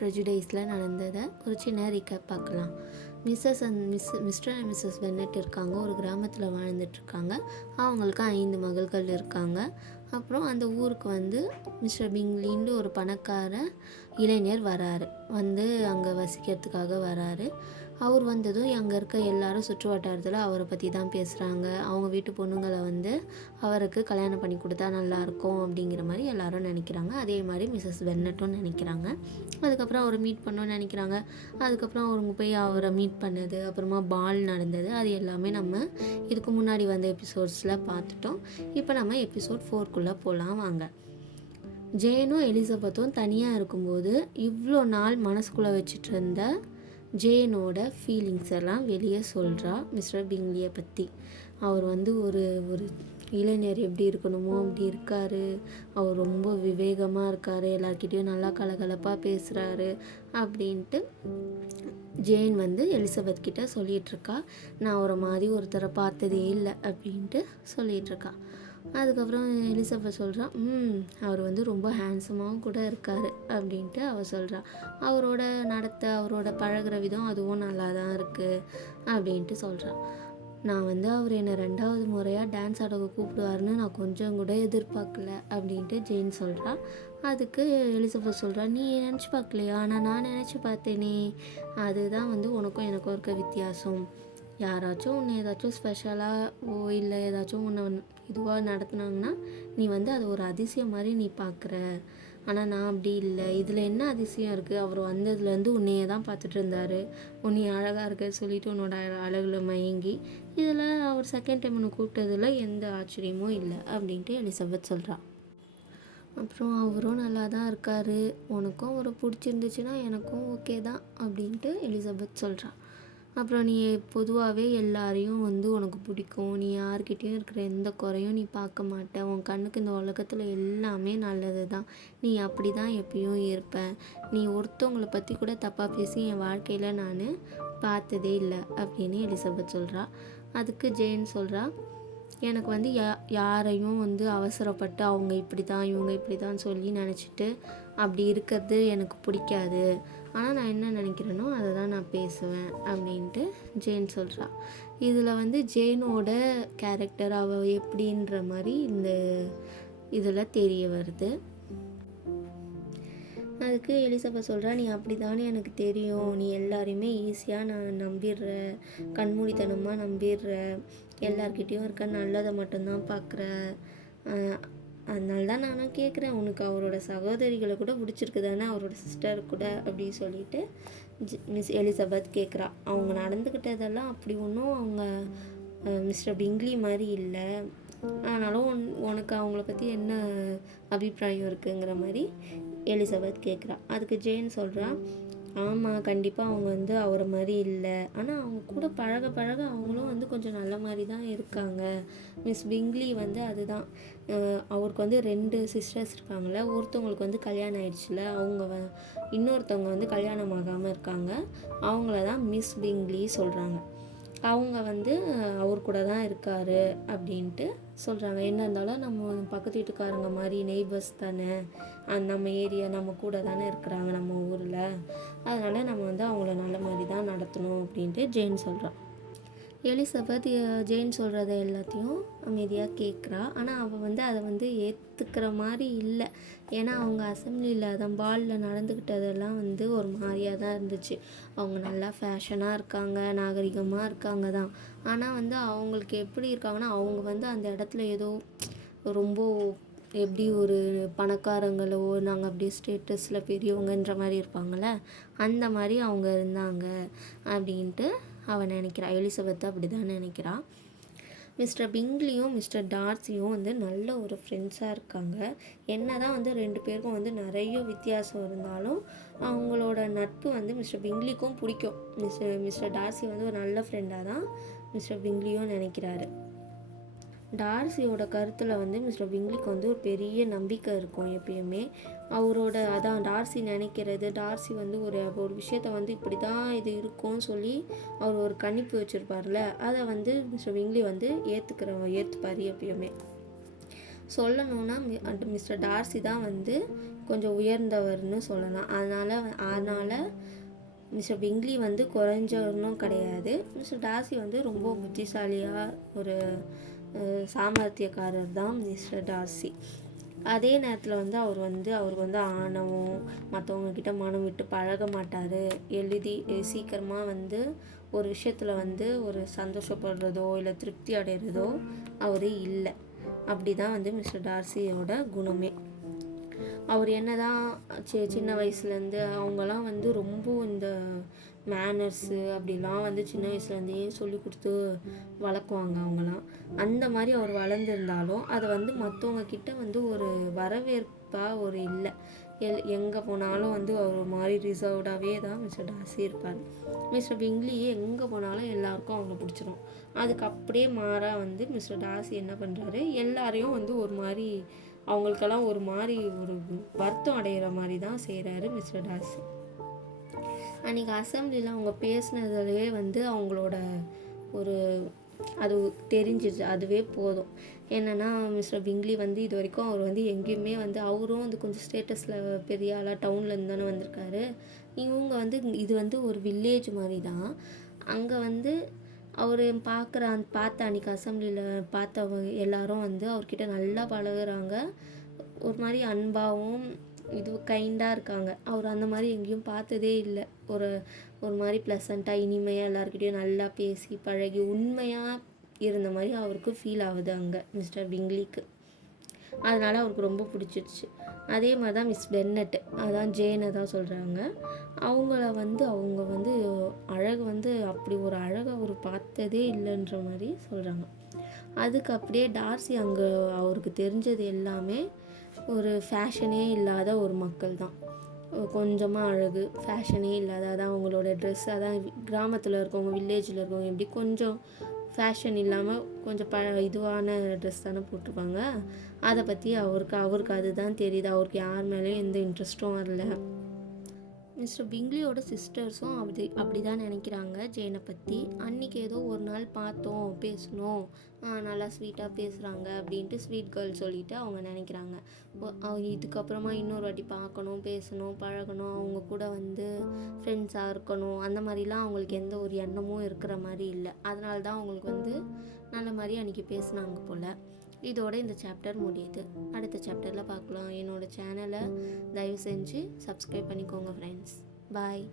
ப்ரெஜுடைஸில் நடந்ததை ஒரு சின்ன ரீகேப் பார்க்கலாம். மிஸ்டர் அண்ட் மிஸ்ஸஸ் பென்னட் இருக்காங்க. ஒரு கிராமத்தில் வாழ்ந்துட்டுருக்காங்க. அவங்களுக்கு 5 மகள்கள் இருக்காங்க. அப்புறம் அந்த ஊருக்கு மிஸ்டர் பிங்லின்னு ஒரு பணக்கார இளைஞர் வராரு. அங்கே வசிக்கிறதுக்காக வராரு. அவர் வந்ததும் அங்கே இருக்க எல்லாரும் சுற்று வட்டாரத்தில் அவரை பற்றி தான் பேசுகிறாங்க. அவங்க வீட்டு பொண்ணுங்களை அவருக்கு கல்யாணம் பண்ணி கொடுத்தா நல்லாயிருக்கும் அப்படிங்கிற மாதிரி எல்லாரும் நினைக்கிறாங்க. அதே மாதிரி மிஸ்ஸஸ் பென்னட்டும் நினைக்கிறாங்க. அதுக்கப்புறம் அவரை மீட் பண்ணணும்னு நினைக்கிறாங்க. அதுக்கப்புறம் அவங்க போய் அவரை மீட் பண்ணது, அப்புறமா பால் நடந்தது, அது எல்லாமே நம்ம இதுக்கு முன்னாடி வந்த எபிசோட்ஸில் பார்த்துட்டோம். இப்போ நம்ம எபிசோட் 4க்குள்ளே போகலாம் வாங்க. ஜேனும் எலிசபெத்தும் தனியாக இருக்கும்போது இவ்வளோ நாள் மனசுக்குள்ளே வச்சுட்டு இருந்த ஜேனோட ஃபீலிங்ஸ் எல்லாம் வெளியே சொல்கிறா மிஸ்டர் பிங்லியை பற்றி. அவர் ஒரு ஒரு இளைஞர் எப்படி இருக்கணுமோ அப்படி இருக்கார். அவர் ரொம்ப விவேகமாக இருக்கார். எல்லார்கிட்டையும் நல்லா கலகலப்பாக பேசுகிறாரு அப்படின்ட்டு ஜேன் எலிசபெத் கிட்ட சொல்லிகிட்ருக்கா. நான் ஒரு மாதிரி ஒருத்தரை பார்த்ததே இல்லை அப்படின்ட்டு சொல்லிகிட்ருக்கா. அதுக்கப்புறம் எலிசபெத் சொல்கிறா, அவர் ரொம்ப ஹேண்ட்ஸமாகவும் கூட இருக்கார் அப்படின்ட்டு அவள் சொல்கிறா. அவரோட நடத்தை, அவரோட பழகிற விதம் அதுவும் நல்லா தான் இருக்குது அப்படின்ட்டு சொல்கிறா. நான் அவர் என்னை 2வது முறையாக டான்ஸ் ஆட கூப்பிடுவாருன்னு நான் கொஞ்சம் கூட எதிர்பார்க்கல அப்படின்ட்டு ஜெயின் சொல்கிறா. அதுக்கு எலிசபெத் சொல்கிறா, நீ நினச்சி பார்க்கலையா? ஆனால் நான் நினச்சி பார்த்தேனே. அதுதான் உனக்கும் எனக்கும் இருக்க வித்தியாசம். யாராச்சும் உன்னை ஏதாச்சும் ஸ்பெஷலாக இல்லை ஏதாச்சும் உன்னை இதுவாக நடத்துனாங்கன்னா நீ அது ஒரு அதிசயம் மாதிரி நீ பார்க்குற. ஆனால் நான் அப்படி இல்லை. இதில் என்ன அதிசயம் இருக்குது? அவர் வந்ததுலேருந்து உன்னையே தான் பார்த்துட்டு இருந்தார். உன்னை அழகாக இருக்க சொல்லிவிட்டு உன்னோட அழகில் மயங்கி இதில் அவர் செகண்ட் டைம் உன்னை கூப்பிட்டதில் எந்த ஆச்சரியமும் இல்லை அப்படின்ட்டு எலிசபெத் சொல்கிறா. அப்புறம் அவரும் நல்லா தான் இருக்கார். உனக்கும் அவரை பிடிச்சிருந்துச்சுன்னா எனக்கும் ஓகே தான் அப்படின்ட்டு எலிசபெத் சொல்கிறா. அப்புறம் நீ பொதுவாகவே எல்லாரையும் உனக்கு பிடிக்கும். நீ யார்கிட்டையும் இருக்கிற எந்த குறையும் நீ பார்க்க மாட்ட. உன் கண்ணுக்கு இந்த உலகத்தில் எல்லாமே நல்லது தான். நீ அப்படி தான் எப்பயும் இருப்ப. நீ ஒருத்தவங்களை பற்றி கூட தப்பாக பேசி என் வாழ்க்கையில் நான் பார்த்ததே இல்லை அப்படின்னு எலிசபெத் சொல்கிறா. அதுக்கு ஜேன் சொல்கிறா, எனக்கு யாரையும் அவசரப்பட்டு அவங்க இப்படி தான் இவங்க இப்படி தான் சொல்லி நினச்சிட்டு அப்படி இருக்கிறது எனக்கு பிடிக்காது. ஆனால் நான் என்ன நினைக்கிறேனோ அதை தான் நான் பேசுவேன் அப்படின்ட்டு ஜேன் சொல்கிறா. இதில் ஜேனோட கேரக்டர் அவள் எப்படின்ற மாதிரி இந்த இதில் தெரிய வருது. அதுக்கு எலிசபெத் சொல்கிறா, நீ அப்படி தானே எனக்கு தெரியும். நீ எல்லாரையுமே ஈஸியாக நான் நம்பிடுற, கண்மூடித்தனமாக நம்பிடுற, எல்லார்கிட்டேயும் இருக்க நல்லதை மட்டும்தான் பார்க்குற. அதனால தான் நானும் கேட்குறேன், உனக்கு அவரோட சகோதரிகளை கூட பிடிச்சிருக்கு தானே, அவரோட சிஸ்டர் கூட அப்படின்னு சொல்லிட்டு மிஸ் எலிசபெத் கேட்குறா. அவங்க நடந்துக்கிட்டதெல்லாம் அப்படி ஒன்றும் அவங்க மிஸ்டர் பிங்லி மாதிரி இல்லை. ஆனாலும் உனக்கு அவங்கள பற்றி என்ன அபிப்பிராயம் இருக்குங்கிற மாதிரி எலிசபெத் கேட்குறா. அதுக்கு ஜேன் சொல்கிறா, ஆமாம் கண்டிப்பாக அவங்க அவரை மாதிரி இல்லை. ஆனால் அவங்க கூட பழக பழக அவங்களும் கொஞ்சம் நல்ல மாதிரி தான் இருக்காங்க. மிஸ் பிங்லி அதுதான் அவருக்கு 2 சிஸ்டர்ஸ் இருக்காங்கள. ஒருத்தவங்களுக்கு கல்யாணம் ஆயிடுச்சுல, அவங்க இன்னொருத்தவங்க கல்யாணம் ஆகாமல் இருக்காங்க. அவங்கள தான் மிஸ் பிங்லி சொல்கிறாங்க. அவங்க அவர் கூட தான் இருக்கார் அப்படின்ட்டு சொல்கிறாங்க. என்ன இருந்தாலும் நம்ம பக்கத்து வீட்டுக்காரங்க மாதிரி நெய்பர்ஸ் தானே, நம்ம ஏரியா நம்ம கூட தானே இருக்கிறாங்க நம்ம ஊரில். அதனால் நம்ம அவங்கள நல்ல மாதிரி தான் நடத்தணும் அப்படின்ட்டு ஜேன் சொல்கிறான். எலிசபெத் ஜேன் சொல்கிறத எல்லாத்தையும் அமைதியாக கேட்குறா. ஆனால் அவள் அதை ஏற்றுக்கிற மாதிரி இல்லை. ஏன்னா அவங்க அசம்பிளியில் அதான் பாலில் நடந்துக்கிட்டதெல்லாம் ஒரு மாதிரியாக தான் இருந்துச்சு. அவங்க நல்லா ஃபேஷனாக இருக்காங்க, நாகரிகமாக இருக்காங்க தான். ஆனால் அவங்களுக்கு எப்படி இருக்காங்கன்னா, அவங்க அந்த இடத்துல ஏதோ ரொம்ப எப்படி ஒரு பணக்காரங்களோ நாங்கள் அப்படியே ஸ்டேட்டஸில் பெரியவங்கன்ற மாதிரி இருப்பாங்கள்ல, அந்த மாதிரி அவங்க இருந்தாங்க அப்படின்ட்டு அவன் நினைக்கிறா. எலிசபெத் அப்படி தான் நினைக்கிறா. மிஸ்டர் பிங்லியும் மிஸ்டர் டார்சியும் நல்ல ஒரு ஃப்ரெண்ட்ஸாக இருக்காங்க. என்ன தான் 2 பேருக்கும் நிறைய வித்தியாசம் இருந்தாலும் அவங்களோட நட்பு மிஸ்டர் பிங்லிக்கும் பிடிக்கும். மிஸ்டர் டார்சி ஒரு நல்ல ஃப்ரெண்டாக தான் மிஸ்டர் பிங்லியும் நினைக்கிறாரு. டார்சியோட கருத்தில் மிஸ்டர் பிங்லிக்கு ஒரு பெரிய நம்பிக்கை இருக்கும் எப்பயுமே. அதான் டார்சி நினைக்கிறது, டார்சி ஒரு விஷயத்த இப்படி தான் இது இருக்கும்னு சொல்லி அவர் ஒரு கணிப்பு வச்சுருப்பார்ல, அதை மிஸ்டர் பிங்லி ஏற்றுப்பார் எப்பயுமே. சொல்லணுன்னா மிஸ்டர் டார்சி தான் கொஞ்சம் உயர்ந்தவர்னு சொல்லலாம். அதனால் மிஸ்டர் பிங்லி வந்து குறைஞ்சவனும் கிடையாது. மிஸ்டர் டார்சி வந்து ரொம்ப புத்திசாலியாக ஒரு சாமர்த்தியக்காரர் தான் மிஸ்டர் டார்சி. அதே நேரத்தில் வந்து அவருக்கு வந்து ஆணவம், மற்றவங்கக்கிட்ட மனம் விட்டு பழக மாட்டார். சீக்கிரமாக வந்து ஒரு விஷயத்தில் வந்து ஒரு சந்தோஷப்படுறதோ இல்லை திருப்தி அடைகிறதோ அவர் இல்லை. அப்படி தான் வந்து மிஸ்டர் டார்சியோட குணமே. அவர் என்ன தான் சின்ன வயசுலேருந்து அவங்கெல்லாம் வந்து ரொம்ப இந்த மேனர்ஸு அப்படிலாம் வந்து சின்ன வயசுலேருந்தே சொல்லி கொடுத்து வளர்க்குவாங்க அவங்களாம். அந்த மாதிரி அவர் வளர்ந்துருந்தாலும் அதை வந்து மற்றவங்க கிட்ட வந்து ஒரு வரவேற்பாக ஒரு இல்லை. எங்கே போனாலும் வந்து அவர் ஒரு மாதிரி ரிசர்வ்டாகவே தான் மிஸ்டர் டார்சி இருப்பார். மிஸ்டர் பிங்லி எங்கே போனாலும் எல்லாருக்கும் அவங்கள பிடிச்சிரும். அதுக்கு அப்படியே மாறாக வந்து மிஸ்டர் டார்சி என்ன பண்ணுறாரு, எல்லாரையும் வந்து ஒரு மாதிரி அவங்களுக்கெல்லாம் ஒரு மாதிரி ஒரு வருத்தம் அடைகிற மாதிரி தான் செய்கிறாரு மிஸ்டர் டார்சி. அன்றைக்கி அசம்பிளியில் அவங்க பேசினதுலேயே வந்து அவங்களோட ஒரு அது தெரிஞ்சிச்சு. அதுவே போதும். என்னென்னா மிஸ்டர் பிங்லி வந்து இது வரைக்கும் அவர் வந்து எங்கேயுமே வந்து அவரும் வந்து கொஞ்சம் ஸ்டேட்டஸில் பெரிய ஆளாக டவுன்லேருந்து தானே வந்திருக்காரு. இவங்க வந்து இது வந்து ஒரு வில்லேஜ் மாதிரி தான். அங்கே வந்து அவர் பார்த்த அன்றைக்கி அசம்பிளியில் பார்த்தவங்க எல்லாரும் வந்து அவர்கிட்ட நல்லா பழகுறாங்க. ஒரு மாதிரி அன்பாகவும் கைண்டாக இருக்காங்க. அவர் அந்த மாதிரி எங்கேயும் பார்த்ததே இல்லை. ஒரு மாதிரி ப்ளசண்ட்டாக இனிமையாக எல்லாருக்கிட்டையும் நல்லா பேசி பழகி உண்மையாக இருந்த மாதிரி அவருக்கு ஃபீல் ஆகுது அங்கே மிஸ்டர் பிங்லிக்கு. அதனால் அவருக்கு ரொம்ப பிடிச்சிருச்சு. அதே மாதிரி தான் மிஸ் பென்னட், அதான் ஜேனை தான் சொல்கிறாங்க. அவங்க வந்து அழகு வந்து அப்படி ஒரு அழகை அவர் பார்த்ததே இல்லைன்ற மாதிரி சொல்கிறாங்க. அதுக்கு அப்படியே டார்சி அங்கே அவருக்கு தெரிஞ்சது எல்லாமே ஒரு ஃபேஷனே இல்லாத ஒரு மக்கள் தான். கொஞ்சமாக அழகு, ஃபேஷனே இல்லாத, அதான் அவங்களோட ட்ரெஸ், அதான் கிராமத்தில் இருக்கவங்க வில்லேஜில் இருக்கவங்க எப்படி கொஞ்சம் ஃபேஷன் இல்லாமல் கொஞ்சம் இதுவான ட்ரெஸ் தானே போட்டிருப்பாங்க. அதை பற்றி அவருக்கு அதுதான் தெரியுது. அவருக்கு யார் மேலேயும் எந்த இன்ட்ரெஸ்ட்டும் வரல. மிஸ்டர் பிங்லியோட சிஸ்டர்ஸும் அப்படி தான் நினைக்கிறாங்க ஜேனை பற்றி. அன்றைக்கி ஏதோ ஒரு நாள் பார்த்தோம், பேசணும், நல்லா ஸ்வீட்டாக பேசுகிறாங்க அப்படின்ட்டு ஸ்வீட் கேர்ள் சொல்லிவிட்டு அவங்க நினைக்கிறாங்க. இதுக்கப்புறமா இன்னொரு வாட்டி பார்க்கணும், பேசணும், பழகணும், அவங்க கூட வந்து ஃப்ரெண்ட்ஸாக இருக்கணும், அந்த மாதிரிலாம் அவங்களுக்கு எந்த ஒரு எண்ணமும் இருக்கிற மாதிரி இல்லை. அதனால தான் அவங்களுக்கு வந்து நல்ல மாதிரி அன்றைக்கி பேசுனாங்க போல். இதோட இந்த சாப்டர் முடியுது. அடுத்த சாப்டரில் பார்க்கலாம். என்னோடய சேனலை தயவு செஞ்சு சப்ஸ்கிரைப் பண்ணிக்கோங்க ஃப்ரெண்ட்ஸ். பாய்.